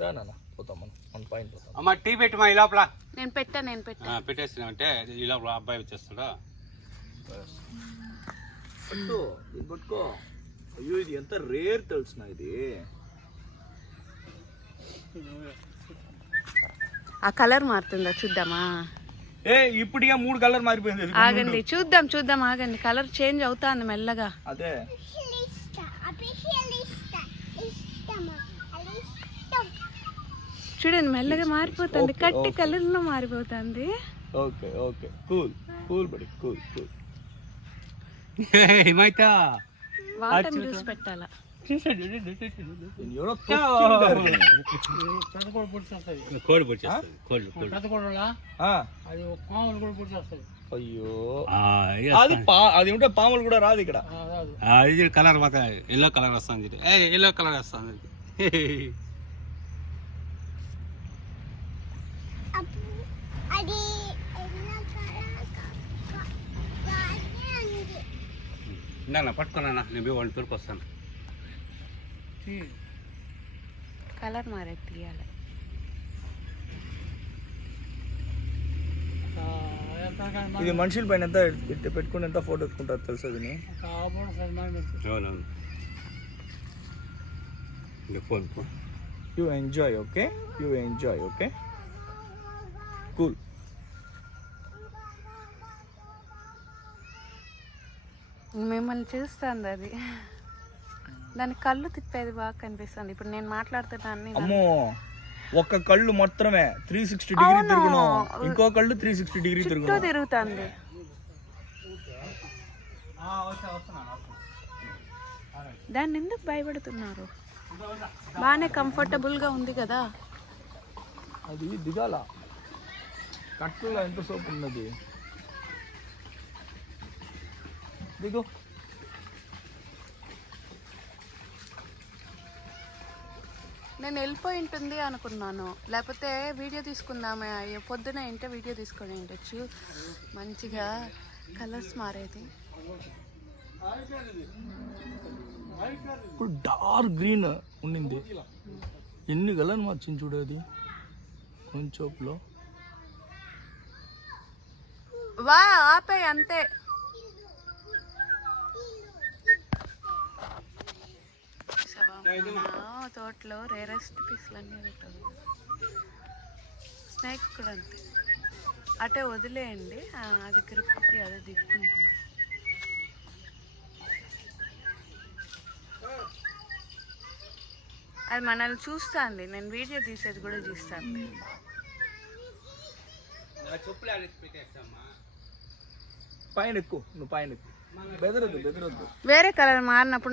రానా పోతాం మనం పైన పోతాం. అమ్మ టీ పెట్టి మా ఈ లోపల. నేను పెట్టా పెట్టేసినామంటే ఈ లోపల అబ్బాయి వచ్చేస్తాడా. పట్టుకో. అయ్యో ఇది ఎంత రేర్ తెలుసునా ఇది. ఆ కలర్ మారుతుందా చూద్దామా? ఇప్పుడుగా 3 కలర్ మారిపోయింది. ఆగండి చూద్దాం ఆగండి. కలర్ చేంజ్ అవుతాంది మెల్లగా. అదే చూడండి మెల్లగా మారిపోతుంది. కట్టి కలర్ లో మారిపోతుంది. Okay okay cool buddy cool. ఏమైతా వాటర్ జ్యూస్ పెట్టాలా? కోడి పొడిచేస్తుంది. అయ్యో అది ఉంటే పాములు కూడా రాదు ఇక్కడ. ఇది కలర్ మాత్రం ఎల్లో కలర్ వస్తుంది. ఎల్లో కలర్ వస్తుంది. ఇందా పట్టుకున్నా నేను వాళ్ళ తూర్పు వస్తాను. కలర్ మారే తీయాలి. ఇది మనుషుల పైన ఎంత పెట్టుకుని ఎంత ఫోటో ఎత్తుకుంటారు తెలుసా దీన్ని? అవునవును. You enjoy okay cool. మిమ్మల్ని చూస్తుంది అది. దాని కళ్ళు తిప్పేది బాగా కనిపిస్తుంది. ఇప్పుడు నేను మాట్లాడుతున్నాను. అమ్మో ఒక కళ్ళు మాత్రమే 360 డిగ్రీ తిరుగును, ఇంకో కళ్ళు 360 డిగ్రీ తిరుగుతుంది. దాన్ని ఎందుకు భయపడుతున్నారు? బాగానే కంఫర్టబుల్ గా ఉంది కదా. అది దిగాల కట్టులో ఎంత సోపు ఉన్నది. దిగు. నేను వెళ్ళిపోయి ఉంటుంది అనుకున్నాను. లేకపోతే వీడియో తీసుకుందామే, పొద్దున ఏంటో వీడియో తీసుకొని ఉండొచ్చు. మంచిగా కలర్స్ మారేది. ఇప్పుడు డార్క్ గ్రీన్ ఉండింది. ఎన్ని కలర్ మార్చింది చూడది కొంచెంలో. వా ఆపే అంతే. తోటలో రేరెస్ట్ పీస్లు అన్నీ ఉంటుంది. స్నేక్ కూడా అంతే. అటే వదిలేయండి, అది గ్రిప్కి అదే దిక్కుంటుంది. అది మనల్ని చూస్తుంది. నేను వీడియో తీసేది కూడా చూస్తాను. పైన ఎక్కువ నువ్వు పైన ఎక్కువ బెదరొద్దు. వేరే కలర్ మారినప్పుడు